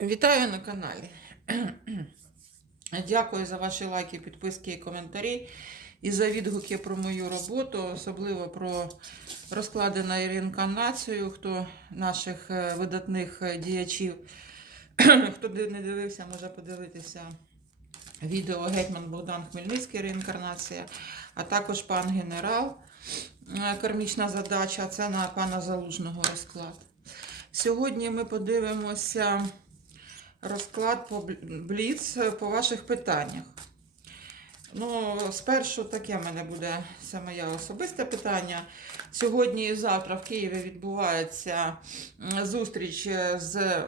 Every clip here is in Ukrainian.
Вітаю на каналі. Дякую за ваші лайки, підписки і коментарі. І за відгуки про мою роботу, особливо про розклади на реінкарнацію, хто наших е, видатних е, діячів, хто не дивився, може подивитися відео Гетьман Богдан Хмельницький реінкарнація, а також пан генерал. е, Кармічна задача це на пана Залужного розклад. Сьогодні ми подивимося розклад по Бліц е, по ваших питаннях. Ну, спершу таке в мене буде це моє особисте питання. Сьогодні і завтра в Києві відбувається зустріч е, з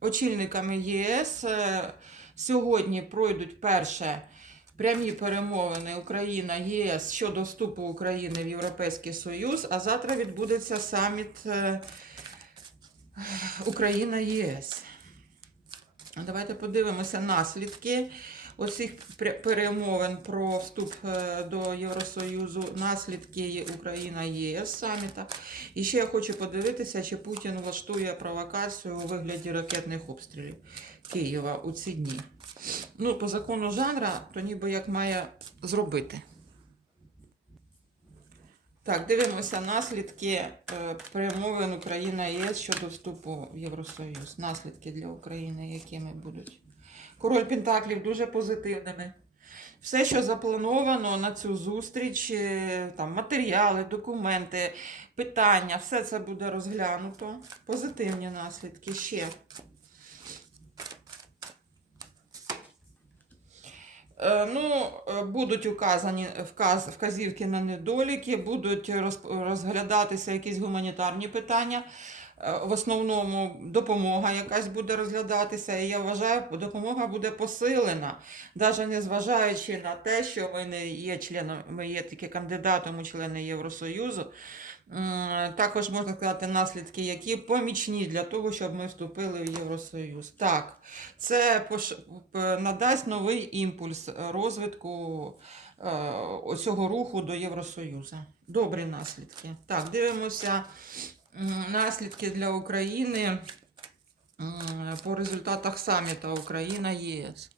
очільниками ЄС. Е, Сьогодні пройдуть перше прямі перемовини Україна ЄС щодо вступу України в Європейський Союз, а завтра відбудеться саміт Україна ЄС. Давайте подивимося наслідки оцих перемовин про вступ е, до Євросоюзу, наслідки Україна ЄС саміта. І ще я хочу подивитися, чи Путін влаштує провокацію у вигляді ракетних обстрілів Києва у ці дні. Ну, по закону жанра, то ніби як має зробити. Так, дивимося наслідки е, перемовин Україна ЄС щодо вступу в Євросоюз. Наслідки для України, якими будуть. Король Пентаклів дуже позитивними. Все, що заплановано на цю зустріч, е, там матеріали, документи, питання, все це буде розглянуто. Позитивні наслідки ще. Ну, е, будуть указані вказ, вказівки на недоліки, будуть розглядатися якісь гуманітарні питання. Е, В основному допомога якась буде розглядатися, і я вважаю, допомога буде посилена, навіть не зважаючи на те, що ми не є членом, ми є тільки кандидатом у члени Євросоюзу. Також можна сказати наслідки, які помічні для того, щоб ми вступили в Євросоюз. Так, це надасть новий імпульс розвитку е, оцього руху до Євросоюзу. Добрі наслідки. Так, дивимося наслідки для України по результатах саміта Україна ЄС.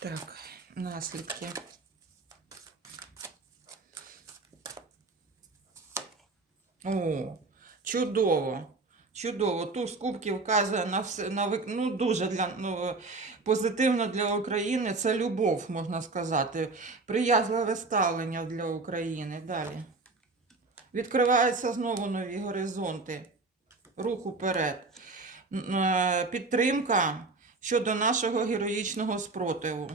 Так, наслідки. О, чудово. Чудово. Туз кубків вказує на все на ну, дуже для ну, позитивно для України. Це любов, можна сказати. Приязливе ставлення для України. Далі. Відкриваються знову нові горизонти. Рух уперед. Е, Підтримка щодо нашого героїчного спротиву.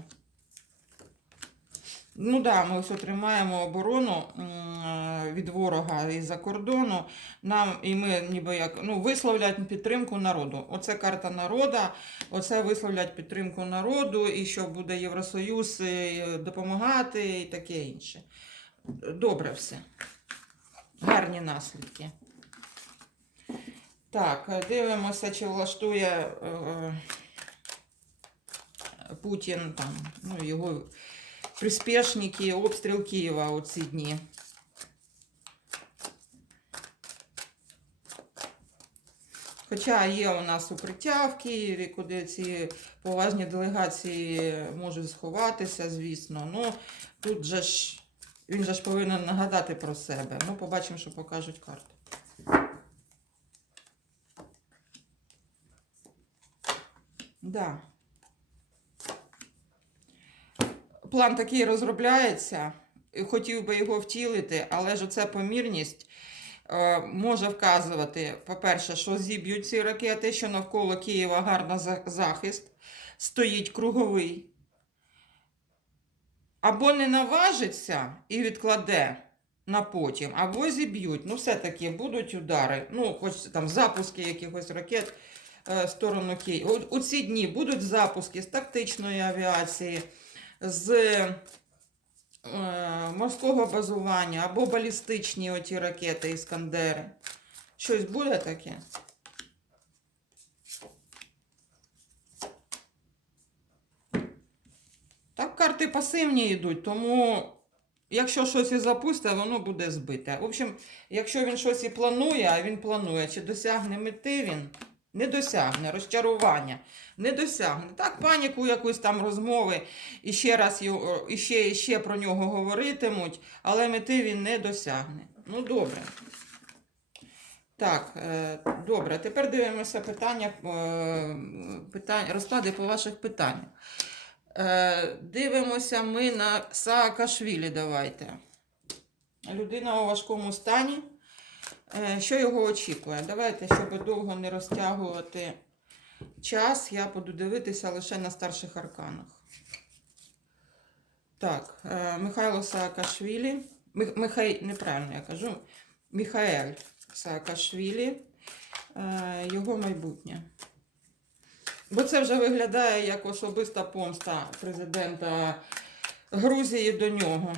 Ну да, ми ось отримаємо оборону е, від ворога із-за кордону. Нам і ми ніби як ну, висловлять підтримку народу. Оце карта народа, оце висловлять підтримку народу, і що буде Євросоюз е, допомагати і таке інше. Добре все. Гарні наслідки. Так, е, дивимося, чи влаштує е, Путін там, ну, його приспішники, обстріл Києва у ці дні. Хоча є у нас укриття в Києві, куди ці поважні делегації можуть сховатися, звісно. Ну, тут же ж він же ж повинен нагадати про себе. Ну, побачимо, що покажуть карти. Да. План такий розробляється. Хотів би його втілити, але ж оця помірність е, може вказувати, по-перше, що зіб'ють ці ракети, що навколо Києва гарно за- захист, стоїть круговий. Або не наважиться і відкладе на потім, або зіб'ють. Ну, все-таки будуть удари. Ну, хоч там запуски якихось ракет е, в сторону Києва. У ці дні будуть запуски з тактичної авіації, з е, морського базування або балістичні оті ракети Іскандери. Щось буде таке? Так, карти пасивні йдуть, тому Якщо щось і запустить, воно буде збите. В общем, якщо він щось і планує, а він планує, чи досягне мети він, не досягне, розчарування, не досягне. Так, паніку якусь там розмови, і ще раз його, і ще, і ще про нього говоритимуть, але мети він не досягне. Ну, добре. Так, е, добре. Тепер дивимося питання, е, питання розклади по ваших питаннях. Е, Дивимося ми на Саакашвілі. Давайте. Людина у важкому стані. Е, Що його очікує? Давайте, щоб довго не розтягувати час, я буду дивитися лише на старших арканах. Так, е, Михайло Саакашвілі. Мих- Михай, неправильно я кажу. Міхаель Саакашвілі. Е, Його майбутнє. Бо це вже виглядає як особиста помста президента Грузії до нього.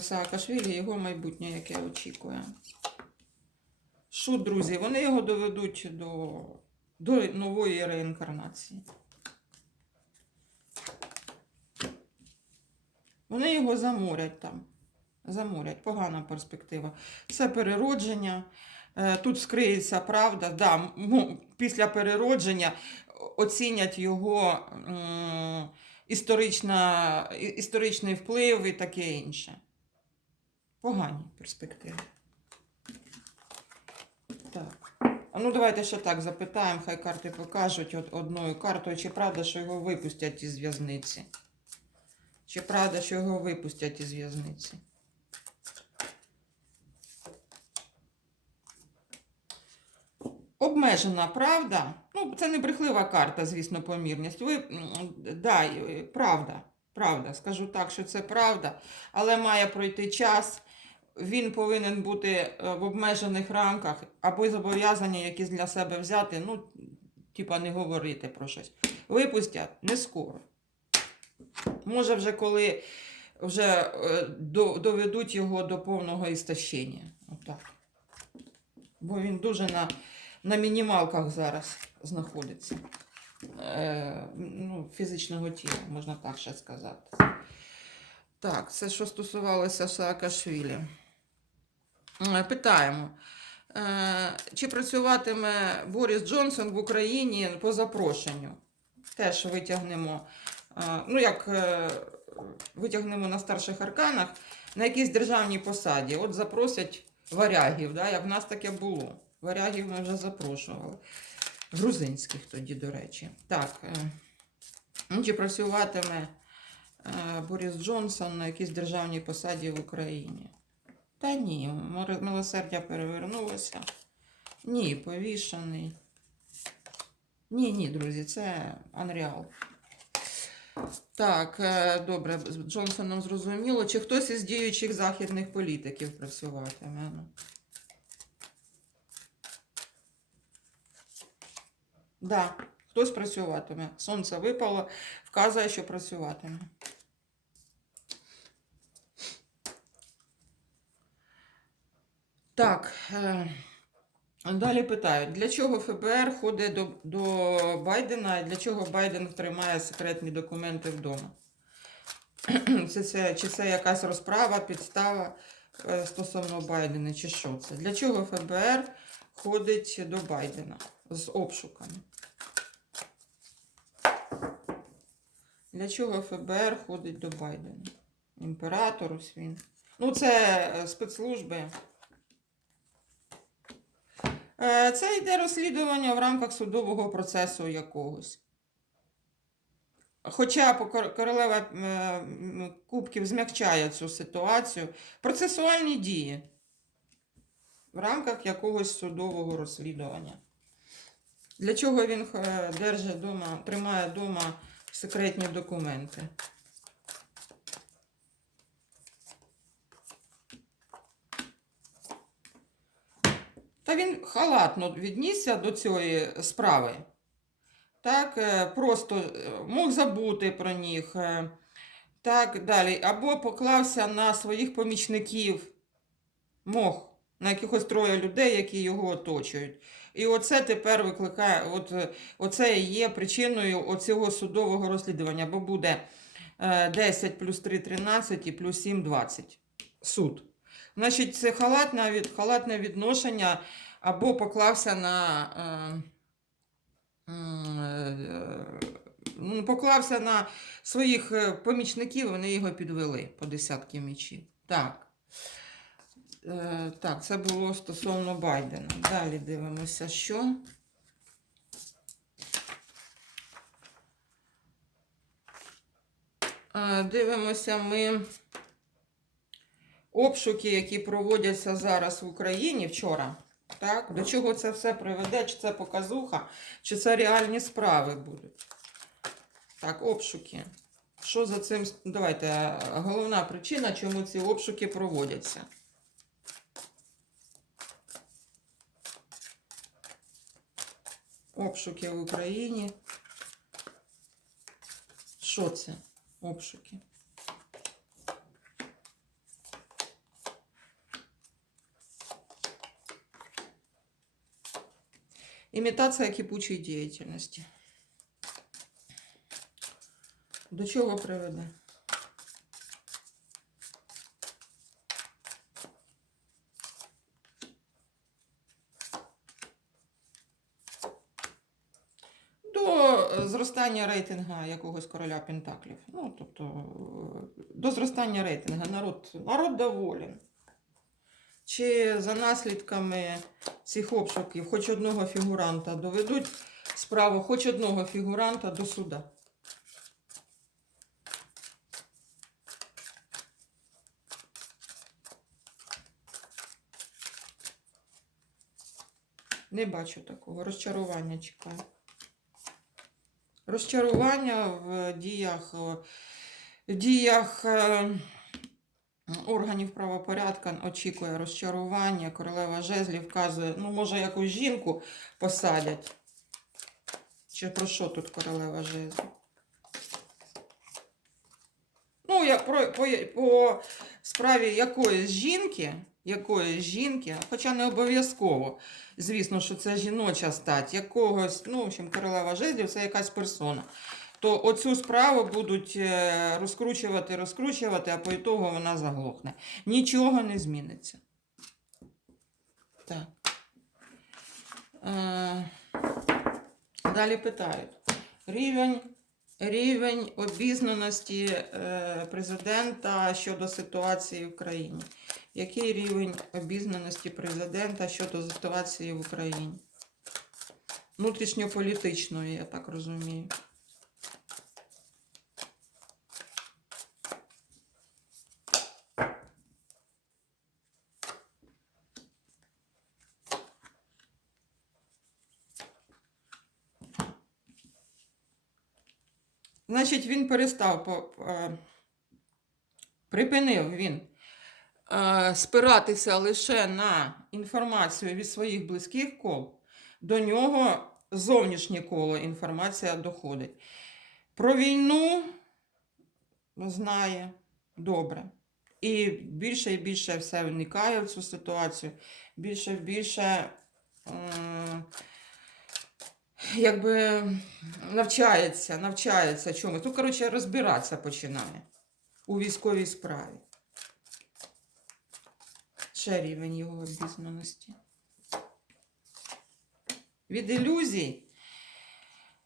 Саакашвілі, його майбутнє, яке очікує. Що, друзі, вони його доведуть до, до нової реінкарнації. Вони його заморять там. Заморять, погана перспектива. Це переродження. Е, Тут скриється правда. Да, після переродження оцінять його історична, історичний вплив і таке інше. Погані перспективи. Так. А ну давайте ще так запитаємо, хай карти покажуть от одною картою, чи правда, що його випустять із в'язниці. Чи правда, що його випустять із в'язниці? Обмежена правда. Ну, це не брехлива карта, звісно, помірність. Ви да, правда, правда. Скажу так, що це правда, але має пройти час. Він повинен бути е, в обмежених рамках або зобов'язання якісь для себе взяти. Ну, типа, не говорити про щось. Випустять не скоро. Може, вже коли вже е, доведуть його до повного істощення. Отак. Бо він дуже на, на мінімалках зараз знаходиться. Е, ну, фізичного тіла, можна так ще сказати. Так, це що стосувалося Саакашвілі. Е, Питаємо. Е, Чи працюватиме Борис Джонсон в Україні по запрошенню? Теж витягнемо. е, Ну, як витягнемо на старших арканах на якійсь державній посаді. От запросять варягів, да, як в нас таке було. Варягів ми вже запрошували. Грузинських тоді, до речі. Так. е, ну, Чи працюватиме е, Борис Джонсон на якійсь державній посаді в Україні? Та ні, милосердя перевернулося. Ні, повішений. Ні, ні, друзі, це Unreal. Так, е, добре, з Джонсоном зрозуміло. Чи хтось із діючих західних політиків працюватиме? Да, хтось працюватиме. Сонце випало, вказує, що працюватиме. Так. Е... Далі питають, для чого ФБР ходить до, до Байдена і для чого Байден тримає секретні документи вдома? Це, це, чи це якась розправа, підстава е, стосовно Байдена, чи що це? Для чого ФБР ходить до Байдена з обшуками? Для чого ФБР ходить до Байдена? Імператор ось він. Ну, це е, спецслужби. Е, Це йде розслідування в рамках судового процесу якогось. Хоча королева Кубків змягчає цю ситуацію, процесуальні дії в рамках якогось судового розслідування. Для чого він е, держить дома, тримає вдома секретні документи? Та він халатно віднісся до цієї справи. Так, е, просто е, мог забути про них. Так далі. Або поклався на своїх помічників. Мог на якихось троє людей, які його оточують. І оце тепер викликає, от, е, оце і є причиною оцього судового розслідування, бо буде е, 10 плюс 3 13 і плюс 7 20. Суд. Значить, це халатне, від, халатне відношення або поклався на. Е, е, поклався на своїх е, помічників, вони його підвели по десятки мічів. Так. Е, так, це було стосовно Байдена. Далі дивимося, що. Е, Дивимося ми обшуки, які проводяться зараз в Україні вчора. Так? До чого це все приведе? Чи це показуха, чи це реальні справи будуть? Так, обшуки. Що за цим? Давайте, е, головна причина, чому ці обшуки проводяться. Обшуки в Україні. Що це? Обшуки. Імітація кипучої діяльності. До чого приведе? Зростання рейтинга якогось короля Пентаклів. Ну, тобто, е, до зростання рейтингу народ, народ доволен. Чи за наслідками цих обшуків хоч одного фігуранта доведуть справу, хоч одного фігуранта до суда? Не бачу такого. Розчарування чекаю. Розчарування в діях, е, в діях е, органів правопорядка очікує розчарування. Королева жезлів вказує, ну, може, якусь жінку посадять. Чи про що тут королева жезлів? Ну, я про, по, по справі якоїсь жінки, якоїсь жінки, хоча не обов'язково, звісно, що це жіноча стать, якогось, ну, в общем, королева жезлів це якась персона. То оцю справу будуть е, розкручувати, розкручувати, а по ітогу вона заглохне. Нічого не зміниться. Так. Е, Далі питають. Рівень, рівень обізнаності е, президента щодо ситуації в країні. Який рівень обізнаності президента щодо ситуації в Україні? Внутрішньополітичної, я так розумію. Значить, він перестав по, е, припинив він спиратися лише на інформацію від своїх близьких кол. До нього зовнішнє коло інформація доходить. Про війну знає добре. І більше і більше все вникає в цю ситуацію. Більше і більше. Е, якби навчається, навчається чомусь. Ну, коротше, розбиратися починає у військовій справі. Ще рівень його обізнаності. Від ілюзій.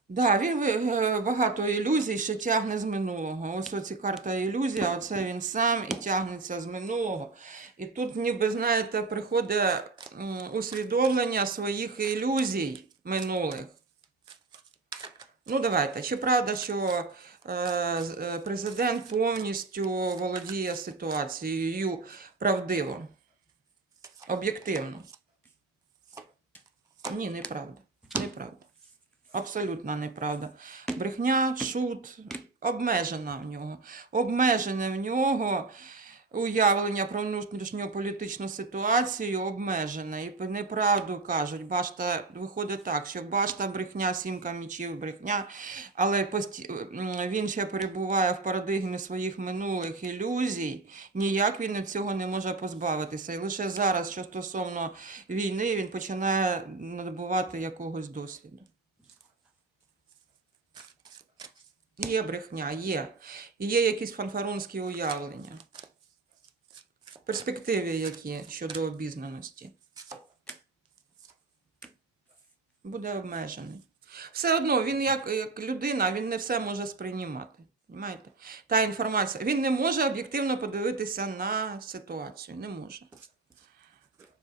Да, він е, багато ілюзій ще тягне з минулого. Ось оці карта ілюзія, оце він сам і тягнеться з минулого. І тут, ніби, знаєте, приходить усвідомлення своїх ілюзій минулих. Ну, давайте. Чи правда, що е, е, президент повністю володіє ситуацією правдиво? Об'єктивно? Ні, неправда. Неправда. Абсолютна неправда. Брехня, шут, обмежена в нього. Обмежене в нього уявлення про внутрішню політичну ситуацію обмежене. І неправду кажуть. Башта виходить так, що башта брехня, сімка мічів брехня, але пості... він ще перебуває в парадигмі своїх минулих ілюзій. Ніяк він від цього не може позбавитися. І лише зараз, що стосовно війни, він починає набувати якогось досвіду. Є брехня, є. Є якісь фанфаронські уявлення. Перспективи які щодо обізнаності. Буде обмежений. Все одно він як, як людина, він не все може сприймати. Понимаєте? Та інформація. Він не може об'єктивно подивитися на ситуацію. Не може.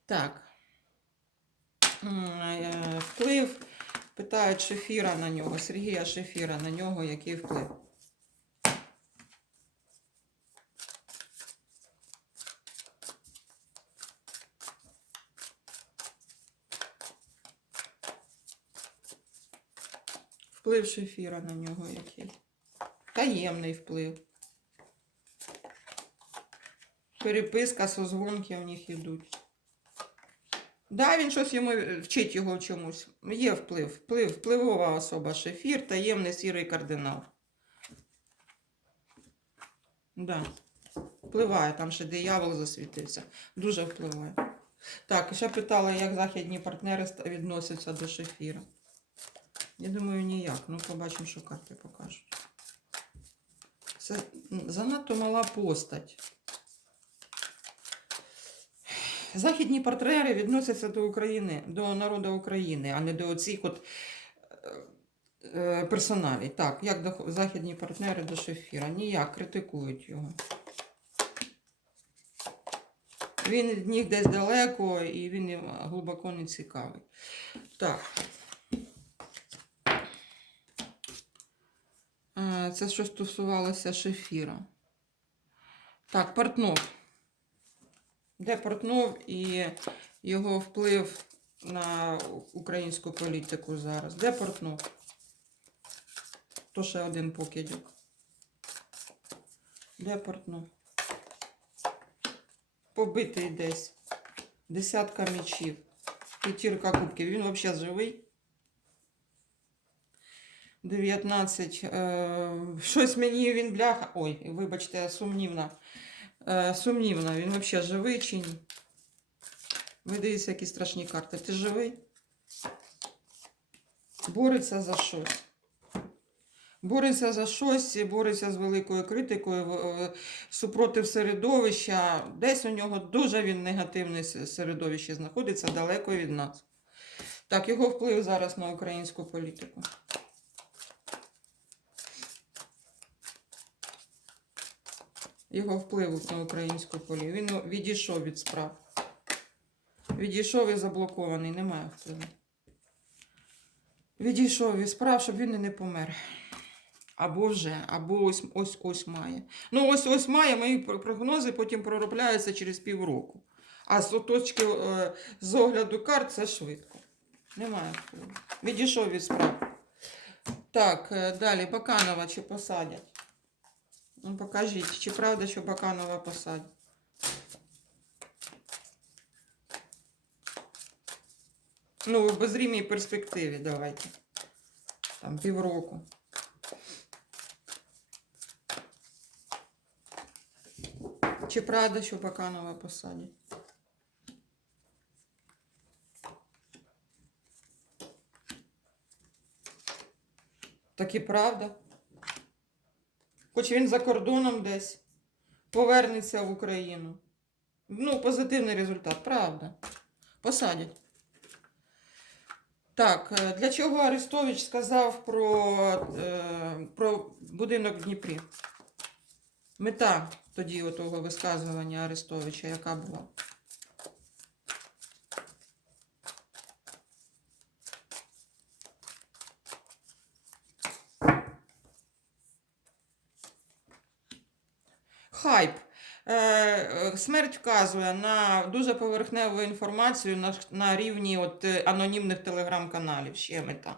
Так. Е, Вплив. Питають Шефіра на нього, Сергія Шефіра на нього, який вплив. Вплив Шефіра на нього який. Таємний вплив. Переписка, созвонки у них йдуть. Да, він щось йому вчить його чомусь. Є вплив. Вплив, впливова особа Шефір, таємний сірий кардинал. Да. Впливає, там ще диявол засвітився. Дуже впливає. Так, і ще питала, як західні партнери відносяться до Шефіра. Я думаю, ніяк. Ну, побачимо, що карти покажуть. Це занадто мала постать. Західні партнери відносяться до України, до народу України, а не до оцих от е, е. Так, як до західні партнери до Шефіра? Ніяк критикують його. Він від них десь далеко і він глибоко не цікавий. Так. Це що стосувалося Шефіра. Так, Портнов. Де Портнов і його вплив на українську політику зараз? Де Портнов? То ще один покидьок. Де Портнов? Побитий десь. Десятка мечів. П'ятірка кубків. Він взагалі живий. 19. Е, щось мені він бляха. Ой, вибачте, сумнівна. Е, сумнівна, він взагалі живий чи ні? Ви дивіться, які страшні карти. Ти живий? Бореться за щось. Бореться за щось, бореться з великою критикою, е, супротив середовища. Десь у нього дуже він негативне середовище знаходиться далеко від нас. Так, його вплив зараз на українську політику. Його впливу на українську політику. Він відійшов від справ. Відійшов і заблокований, немає впливу. Відійшов від справ, щоб він і не помер. Або вже, або ось ось ось має. Ну, ось ось має, мої прогнози потім проробляються через півроку. А з точки е, з огляду карт це швидко. Немає впливу. Відійшов від справ. Так, е, далі Баканова чи посадять? Ну, покажіть, чи правда, що Баканова посадять? Ну, в обозрімій перспективі давайте. Там півроку. Чи правда, що Баканова посадять? Так і правда. Хоч він за кордоном десь повернеться в Україну. Ну, позитивний результат, правда. Посадять. Так, е, для чого Арестович сказав про, е, про будинок в Дніпрі? Мета тоді отого висказування Арестовича, яка була? Хайп. Е, е, Смерть вказує на дуже поверхневу інформацію на, на рівні от, е, анонімних телеграм-каналів. Ще мета.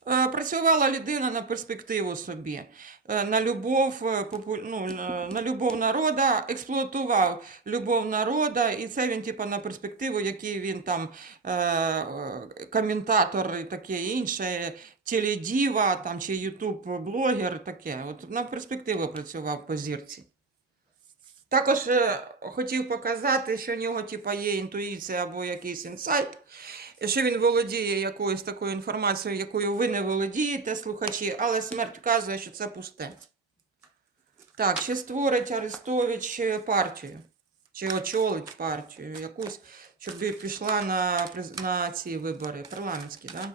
Е, Працювала людина на перспективу собі, е, на любов, е, ну, на- любов народа, експлуатував любов народа, і це він, типу, на перспективу, який він там е, е, коментатор і таке інше, теледіва там, чи ютуб-блогер, таке. От на перспективу працював по зірці. Також е, хотів показати, що в нього типу, є інтуїція або якийсь інсайт. Що він володіє якоюсь такою інформацією, якою ви не володієте, слухачі, але смерть вказує, що це пусте. Так, чи створить Арестович е, партію, чи очолить партію якусь, щоб пішла на, на ці вибори парламентські, да?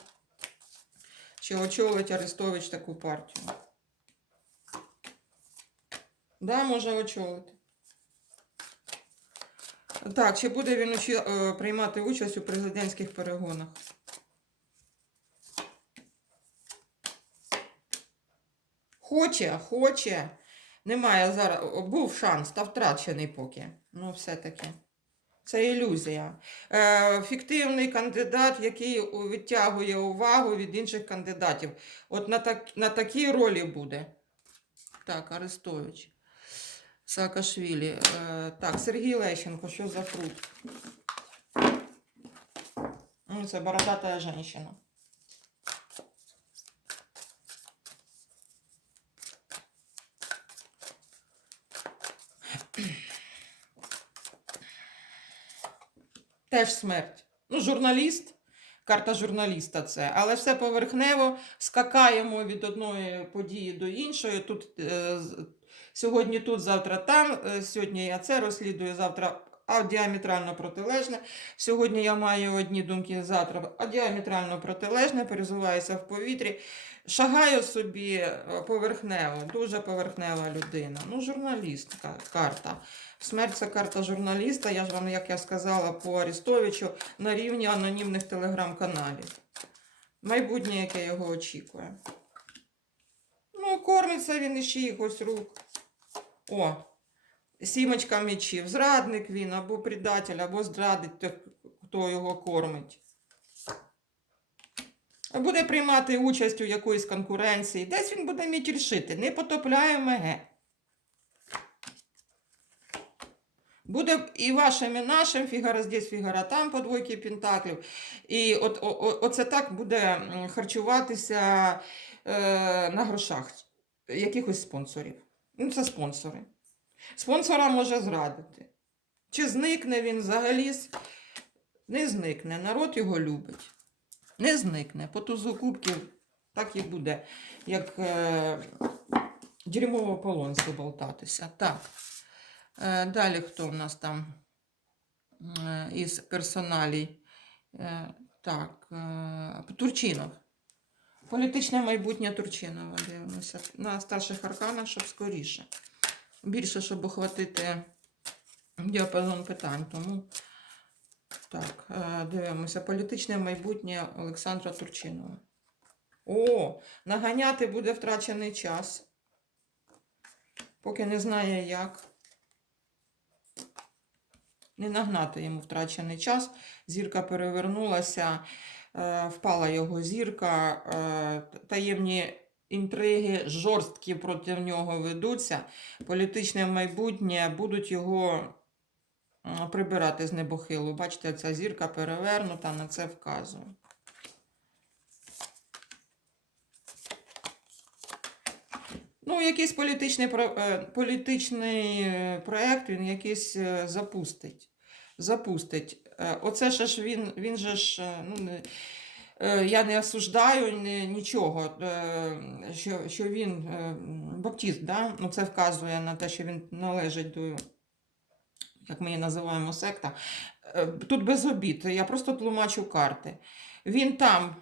Чи очолить Арестович таку партію? Да, може очолити. Так, чи буде він учи- е, приймати участь у президентських перегонах? Хоче, хоче. Немає зараз. Був шанс, та втрачений поки. Ну, все-таки. Це ілюзія. Е, фіктивний кандидат, який відтягує увагу від інших кандидатів. От на, так, на такій ролі буде. Так, Арестович. Саакашвілі. Е, так, Сергій Лещенко, що за фрукт? Ну, це бородата жінка. Теж смерть. Ну, журналіст, карта журналіста це, але все поверхнево, скакаємо від одної події до іншої. Тут е, сьогодні тут, завтра там. Е, Сьогодні я це розслідую, завтра а діаметрально протилежне. Сьогодні я маю одні думки, завтра а діаметрально протилежне, перезуваюся в повітрі. Шагаю собі е, поверхнево, дуже поверхнева людина. Ну, журналістка, карта. Смерть це карта журналіста. Я ж вам, як я сказала, по Арестовичу на рівні анонімних телеграм-каналів. Майбутнє, яке його очікує. Ну, кормиться він іще якось рук. О, сімочка мечів. Зрадник він, або предатель, або зрадить хто його кормить. Буде приймати участь у якоїсь конкуренції. Десь він буде міть. Не потопляє МГ. Буде і вашим, і нашим, фігара здесь, фігара там по двойки пентаклів. І от, о, о, оце так буде харчуватися е, на грошах якихось спонсорів. Ну, це спонсори. Спонсора може зрадити. Чи зникне він взагалі? Не зникне. Народ його любить. Не зникне. По тузу кубків так і буде, як е, дерьмово полонці болтатися. Так. Е, Далі хто в нас там е, із персоналій? Е, Так, е, Турчинов. Політичне майбутнє Турчинова. Дивимося на старших арканах, щоб скоріше. Більше, щоб охватити діапазон питань. Тому так, е, дивимося. Політичне майбутнє Олександра Турчинова. О, наганяти буде втрачений час. Поки не знає як. Не нагнати йому втрачений час. Зірка перевернулася, впала його зірка, е, таємні інтриги жорсткі проти нього ведуться. Політичне майбутнє будуть його е, прибирати з небохилу. Бачите, ця зірка перевернута, на це вказує. Ну, якийсь політичний, е, політичний е, проект він якийсь е, запустить. Запустить. Е, Оце ж він, він же ж, е, ну, не- е, я не осуждаю ні, нічого, що, що він баптіст, да? ну, це вказує на те, що він належить до, як ми її називаємо, секта. Тут без обід, я просто тлумачу карти. Він там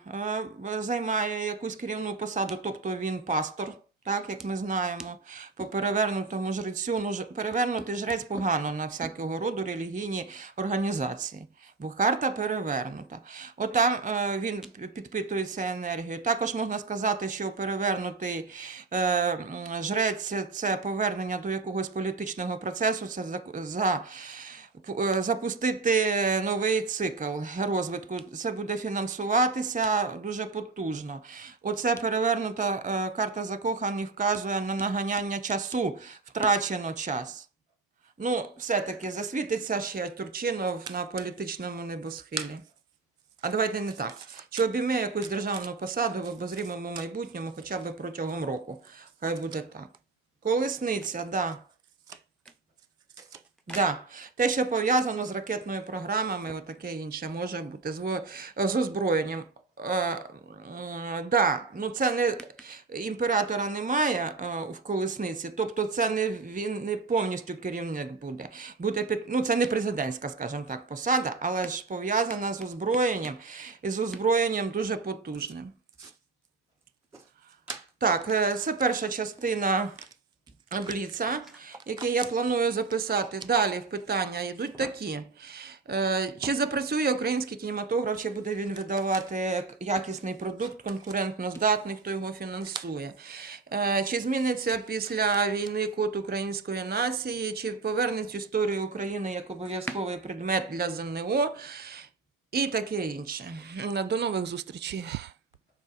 займає якусь керівну посаду, тобто він пастор, так як ми знаємо, по перевернутому жрецю. Ну, перевернутий жрець погано на всякого роду релігійні організації, бо карта перевернута. Отам е, він підпитується енергією. Також можна сказати, що перевернутий е, жрець це повернення до якогось політичного процесу, це за. за Запустити новий цикл розвитку. Це буде фінансуватися дуже потужно. Оце перевернута е, карта закоханих вказує на наганяння часу, втрачено час. Ну, все-таки засвітиться ще Турчинов на політичному небосхилі. А давайте не так. Чи обійме якусь державну посаду в обозрімому майбутньому хоча б протягом року. Хай буде так. Колесниця, да. Да. Те, що пов'язано з ракетною програмами, таке інше може бути з, озброєнням. Е, да, ну це не імператора немає е, в колесниці, тобто це не він не повністю керівник буде. буде ну, це не президентська, скажімо так, посада, але ж пов'язана з озброєнням і з озброєнням дуже потужним. Так, е, це перша частина Бліца, який я планую записати. Далі в питання йдуть такі. Е, Чи запрацює український кінематограф, чи буде він видавати якісний продукт, конкурентно здатний, хто його фінансує? Е, Чи зміниться після війни код української нації, чи повернеться історію України як обов'язковий предмет для ЗНО і таке інше. До нових зустрічей.